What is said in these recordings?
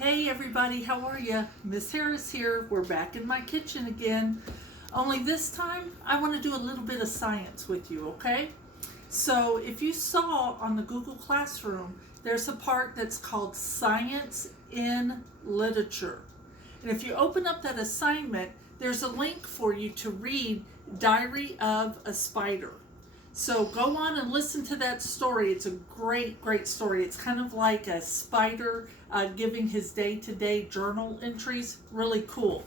Hey everybody, how are you? Miss Harris here. We're back in my kitchen again. Only this time, I want to do a little bit of science with you, okay? So if you saw on the Google Classroom, there's a part that's called Science in Literature. And if you open up that assignment, there's a link for you to read Diary of a Spider. So go on and listen to that story. It's a great, great story. It's kind of like a spider giving his day-to-day journal entries. Really cool.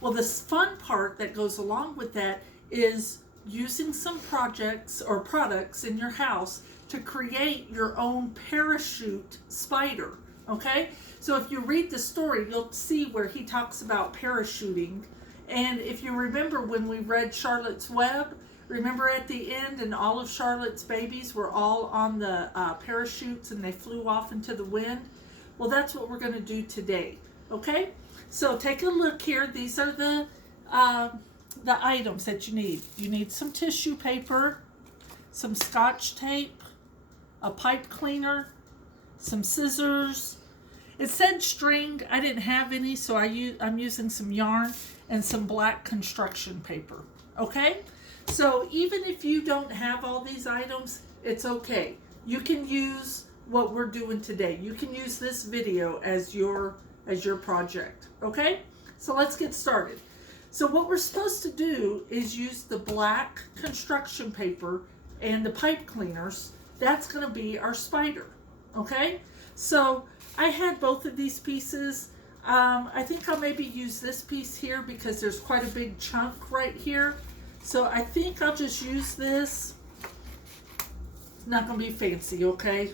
Well, the fun part that goes along with that is using some projects or products in your house to create your own parachute spider. Okay? So if you read the story, you'll see where he talks about parachuting. And if you remember when we read Charlotte's Web, remember at the end, and all of Charlotte's babies were all on the parachutes and they flew off into the wind? Well, that's what we're going to do today. Okay? So take a look here. These are the items that you need. You need some tissue paper, some Scotch tape, a pipe cleaner, some scissors. It said string. I didn't have any, so I'm using some yarn and some black construction paper. Okay? So even if you don't have all these items, it's okay. You can use what we're doing today. You can use this video as your project. Okay? So let's get started. So what we're supposed to do is use the black construction paper and the pipe cleaners. That's going to be our spider. Okay? So I had both of these pieces. I think I'll maybe use this piece here because there's quite a big chunk right here. So I think I'll just use this. It's not going to be fancy, okay?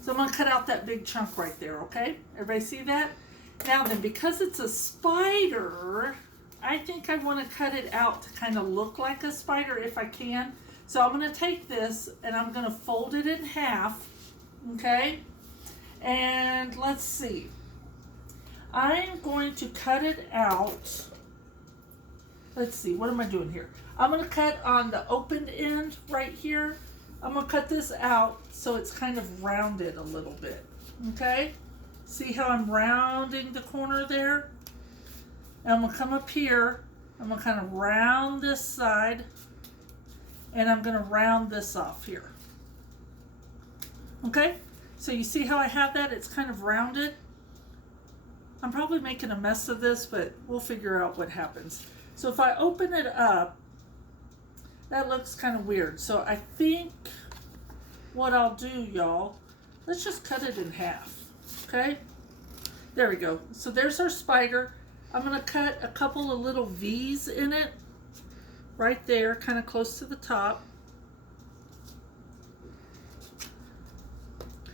So I'm going to cut out that big chunk right there, okay? Everybody see that? Now then, because it's a spider, I think I want to cut it out to kind of look like a spider if I can. So I'm going to take this and I'm going to fold it in half, okay? And let's see. I'm going to cut it out. Let's see, what am I doing here? I'm going to cut on the opened end right here. I'm going to cut this out so it's kind of rounded a little bit. Okay? See how I'm rounding the corner there? And I'm going to come up here. I'm going to kind of round this side. And I'm going to round this off here. Okay? So you see how I have that? It's kind of rounded. I'm probably making a mess of this, but we'll figure out what happens. So if I open it up, that looks kind of weird. So I think what I'll do, y'all, let's just cut it in half. Okay? There we go. So there's our spider. I'm going to cut a couple of little V's in it. Right there, kind of close to the top.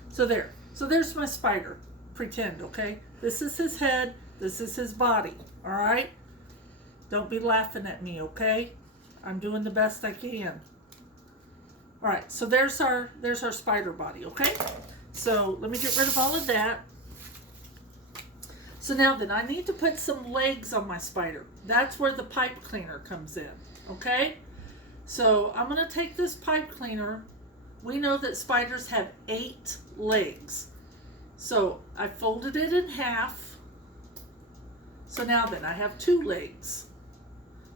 So there. So there's my spider. Pretend, okay? This is his head. This is his body. All right? Don't be laughing at me, okay? I'm doing the best I can. All right, so there's our spider body, okay? So let me get rid of all of that. So now then, I need to put some legs on my spider. That's where the pipe cleaner comes in, okay? So I'm going to take this pipe cleaner. We know that spiders have 8 legs. So I folded it in half. So now then, I have 2 legs.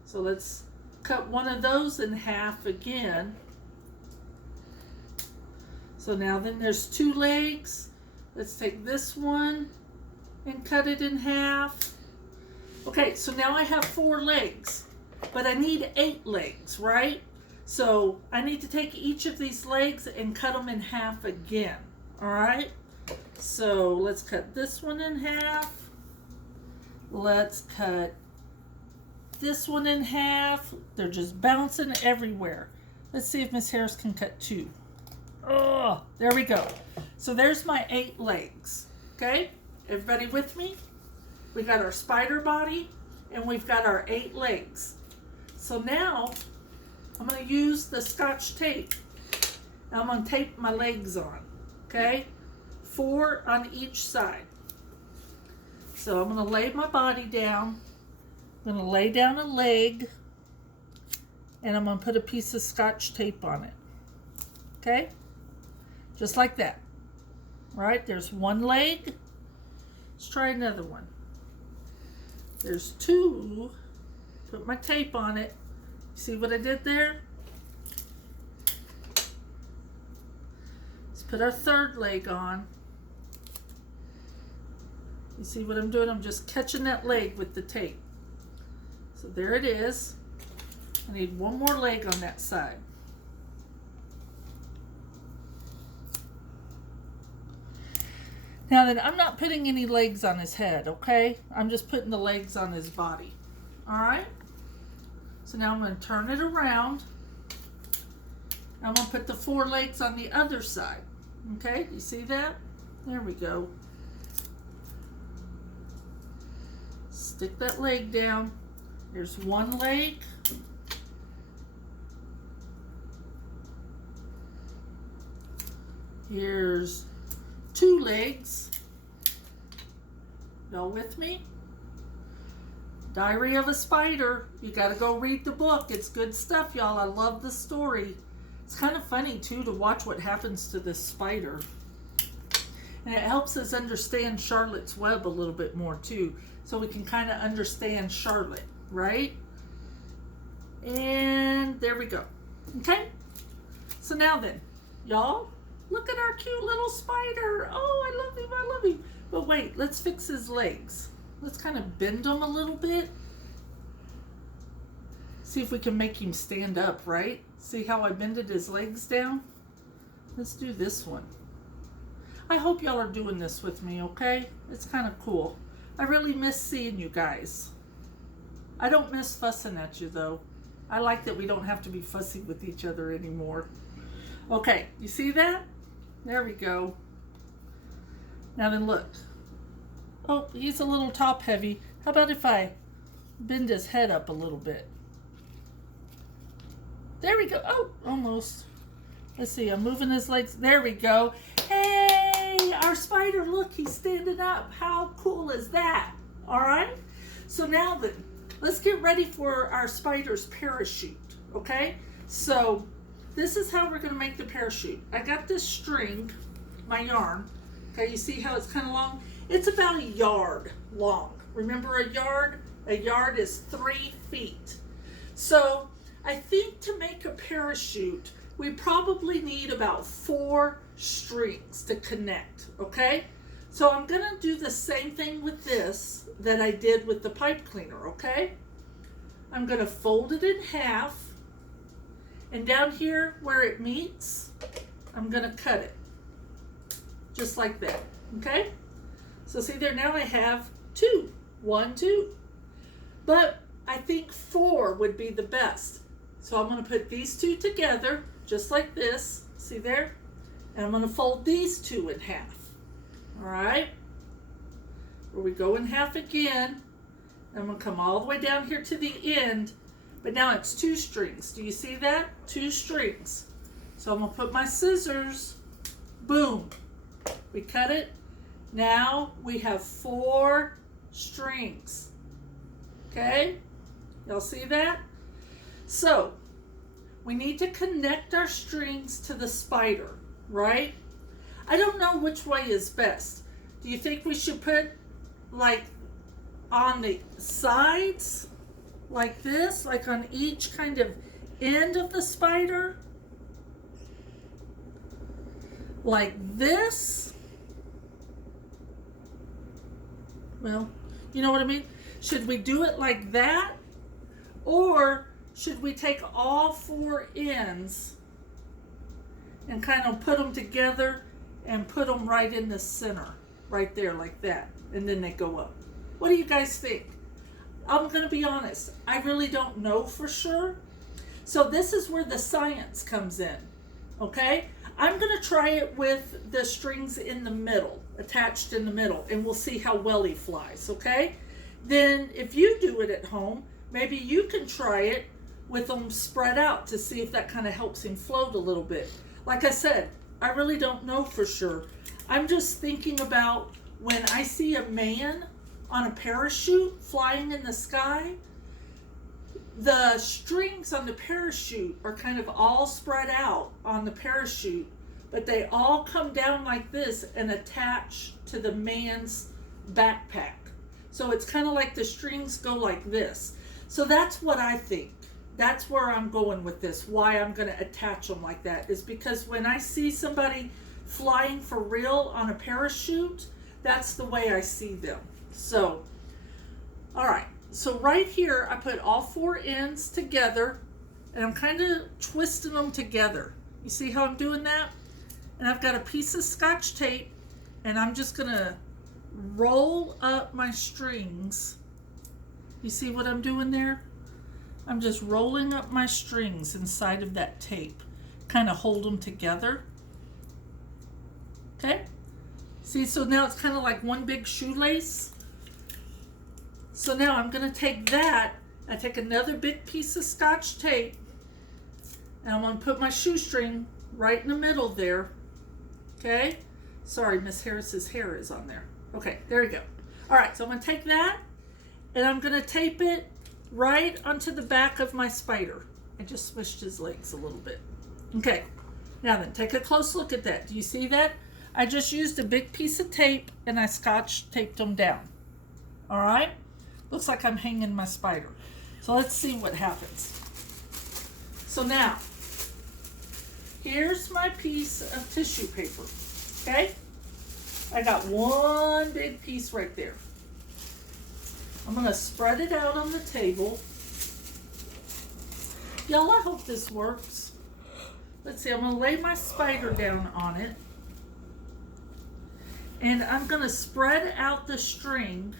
So let's cut one of those in half again. So now then there's 2 legs. Let's take this one and cut it in half. Okay, so now I have 4 legs, but I need 8 legs, right? So I need to take each of these legs and cut them in half again, all right? So let's cut this one in half. Let's cut this one in half. They're just bouncing everywhere. Let's see if Miss Harris can cut 2. Oh, there we go. So there's my 8 legs. Okay, everybody with me? We got our spider body and we've got our 8 legs. So now I'm going to use the Scotch tape. Now I'm going to tape my legs on. Okay, 4 on each side. So I'm going to lay my body down. I'm going to lay down a leg, and I'm going to put a piece of Scotch tape on it. Okay? Just like that. All right, there's one leg, Let's try another one. There's 2. Put my tape on it. See what I did there? Let's put our 3rd leg on. You see what I'm doing? I'm just catching that leg with the tape. So there it is. I need 1 more leg on that side. Now then, I'm not putting any legs on his head, okay? I'm just putting the legs on his body. All right? So now I'm going to turn it around. I'm going to put the 4 legs on the other side. Okay? You see that? There we go. Stick that leg down. There's 1 leg. Here's 2 legs. Y'all with me? Diary of a Spider. You gotta go read the book. It's good stuff, y'all. I love the story. It's kind of funny, too, to watch what happens to this spider. And it helps us understand Charlotte's Web a little bit more, too. So we can kind of understand Charlotte, right? And there we go. Okay? So now then, y'all, look at our cute little spider. Oh, I love him, I love him. But wait, let's fix his legs. Let's kind of bend them a little bit. See if we can make him stand up, right? See how I bended his legs down? Let's do this one. I hope y'all are doing this with me, okay? It's kind of cool. I really miss seeing you guys. I don't miss fussing at you, though. I like that we don't have to be fussy with each other anymore. Okay, you see that? There we go. Now then, look. Oh, he's a little top heavy. How about if I bend his head up a little bit? There we go. Oh, almost. Let's see, I'm moving his legs. There we go. Hey, our spider, look, he's standing up. How cool is that? All right? So now then, let's get ready for our spider's parachute, okay? So this is how we're going to make the parachute. I got this string, my yarn. Okay, you see how it's kind of long? It's about a yard long. Remember a yard? A yard is 3 feet. So I think to make a parachute, we probably need about 4 strings to connect, okay? So I'm going to do the same thing with this that I did with the pipe cleaner, okay? I'm going to fold it in half, and down here where it meets, I'm going to cut it, just like that, okay? So see there, now I have 2. 1, 2. But I think 4 would be the best. So I'm going to put these 2 together, just like this. See there? And I'm going to fold these 2 in half. All right? Where we go in half again. I'm going to come all the way down here to the end. But now it's 2 strings. Do you see that? 2 strings. So I'm going to put my scissors. Boom. We cut it. Now we have 4 strings. Okay? Y'all see that? So, we need to connect our strings to the spider, right? I don't know which way is best. Do you think we should put like on the sides, like this, like on each kind of end of the spider? Like this? Well, you know what I mean? Should we do it like that? Or should we take all 4 ends and kind of put them together and put them right in the center, right there like that, and then they go up? What do you guys think? I'm going to be honest, I really don't know for sure. So this is where the science comes in, okay? I'm going to try it with the strings in the middle, attached in the middle, and we'll see how well he flies, okay? Then if you do it at home, maybe you can try it with them spread out to see if that kind of helps him float a little bit. Like I said, I really don't know for sure. I'm just thinking about when I see a man on a parachute flying in the sky, the strings on the parachute are kind of all spread out on the parachute, but they all come down like this and attach to the man's backpack. So it's kind of like the strings go like this. So that's what I think. That's where I'm going with this. Why I'm going to attach them like that is because when I see somebody flying for real on a parachute, that's the way I see them. So, all right. So right here, I put all four ends together and I'm kind of twisting them together. You see how I'm doing that? And I've got a piece of Scotch tape and I'm just going to roll up my strings. You see what I'm doing there? I'm just rolling up my strings inside of that tape, kind of hold them together. Okay? See, so now it's kind of like one big shoelace. So now I'm going to take that, I take another big piece of Scotch tape, and I'm going to put my shoestring right in the middle there. Okay? Sorry, Miss Harris's hair is on there. Okay, there you go. All right, so I'm going to take that, and I'm going to tape it right onto the back of my spider. I just swished his legs a little bit. Okay, now then, take a close look at that. Do you see that? I just used a big piece of tape and I Scotch taped them down. All right? Looks like I'm hanging my spider. So let's see what happens. So now, here's my piece of tissue paper. Okay? I got one big piece right there. I'm going to spread it out on the table. Y'all, I hope this works. Let's see, I'm going to lay my spider down on it. And I'm going to spread out the string.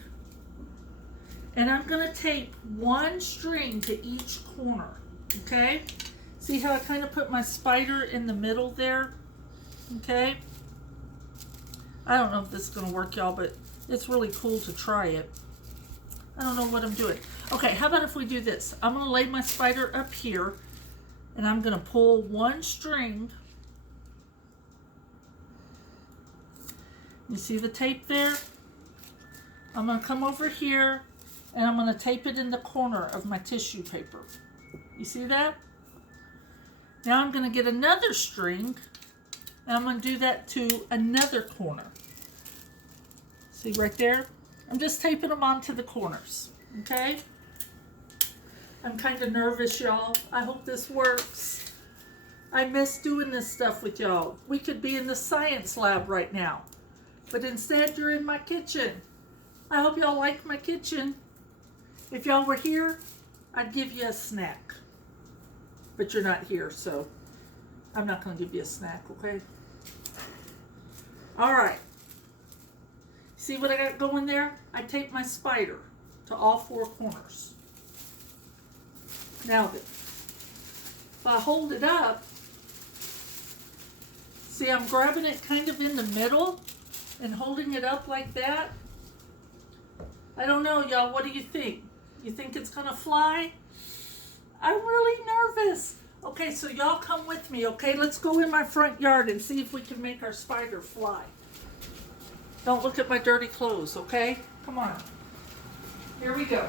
And I'm going to tape one string to each corner. Okay? See how I kind of put my spider in the middle there? Okay? I don't know if this is going to work, y'all, but it's really cool to try it. I don't know what I'm doing. Okay, how about if we do this? I'm going to lay my spider up here, and I'm going to pull one string. You see the tape there? I'm going to come over here, and I'm going to tape it in the corner of my tissue paper. You see that? Now I'm going to get another string, and I'm going to do that to another corner. See right there? I'm just taping them onto the corners, okay? I'm kind of nervous, y'all. I hope this works. I miss doing this stuff with y'all. We could be in the science lab right now, but instead you're in my kitchen. I hope y'all like my kitchen. If y'all were here, I'd give you a snack. But you're not here, so I'm not going to give you a snack, okay? All right. See what I got going there? I taped my spider to all four corners. Now then, if I hold it up, see I'm grabbing it kind of in the middle and holding it up like that. I don't know, y'all, what do you think? You think it's gonna fly? I'm really nervous. Okay, so y'all come with me, okay? Let's go in my front yard and see if we can make our spider fly. Don't look at my dirty clothes, okay? Come on. Here we go.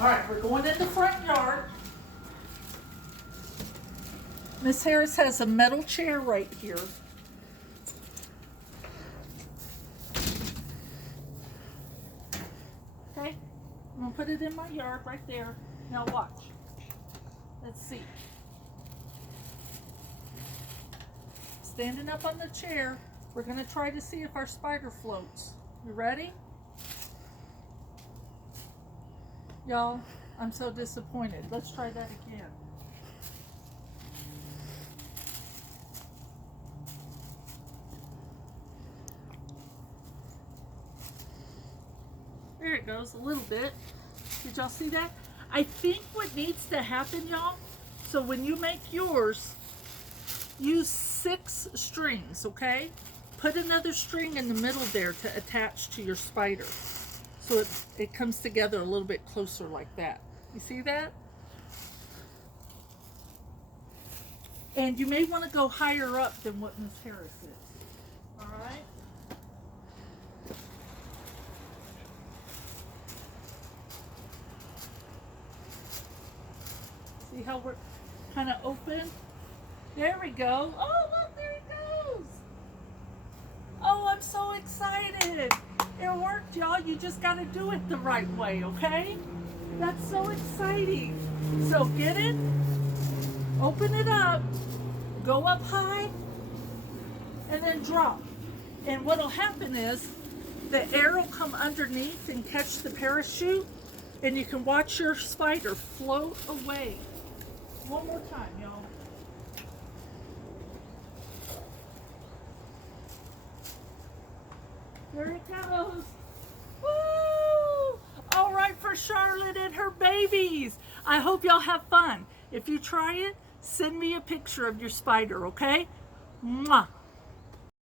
All right, we're going in the front yard. Miss Harris has a metal chair right here. Okay, I'm gonna put it in my yard right there. Now watch. Let's see. Standing up on the chair. We're going to try to see if our spider floats. You ready? Y'all, I'm so disappointed. Let's try that again. There it goes, a little bit. Did y'all see that? I think what needs to happen, y'all, so when you make yours, use 6 strings, okay? Put another string in the middle there to attach to your spider. So it comes together a little bit closer like that. You see that? And you may want to go higher up than what Miss Harris is. All right? See how we're kind of open? There we go. Oh, look, there it goes. Oh, I'm so excited. did. It worked, y'all. You just got to do it the right way, okay? That's so exciting. So get it, open it up, go up high, and then drop. And what'll happen is the air will come underneath and catch the parachute, and you can watch your spider float away. One more time, y'all. There it goes. Woo! All right for Charlotte and her babies. I hope y'all have fun. If you try it, send me a picture of your spider, okay? Mwah.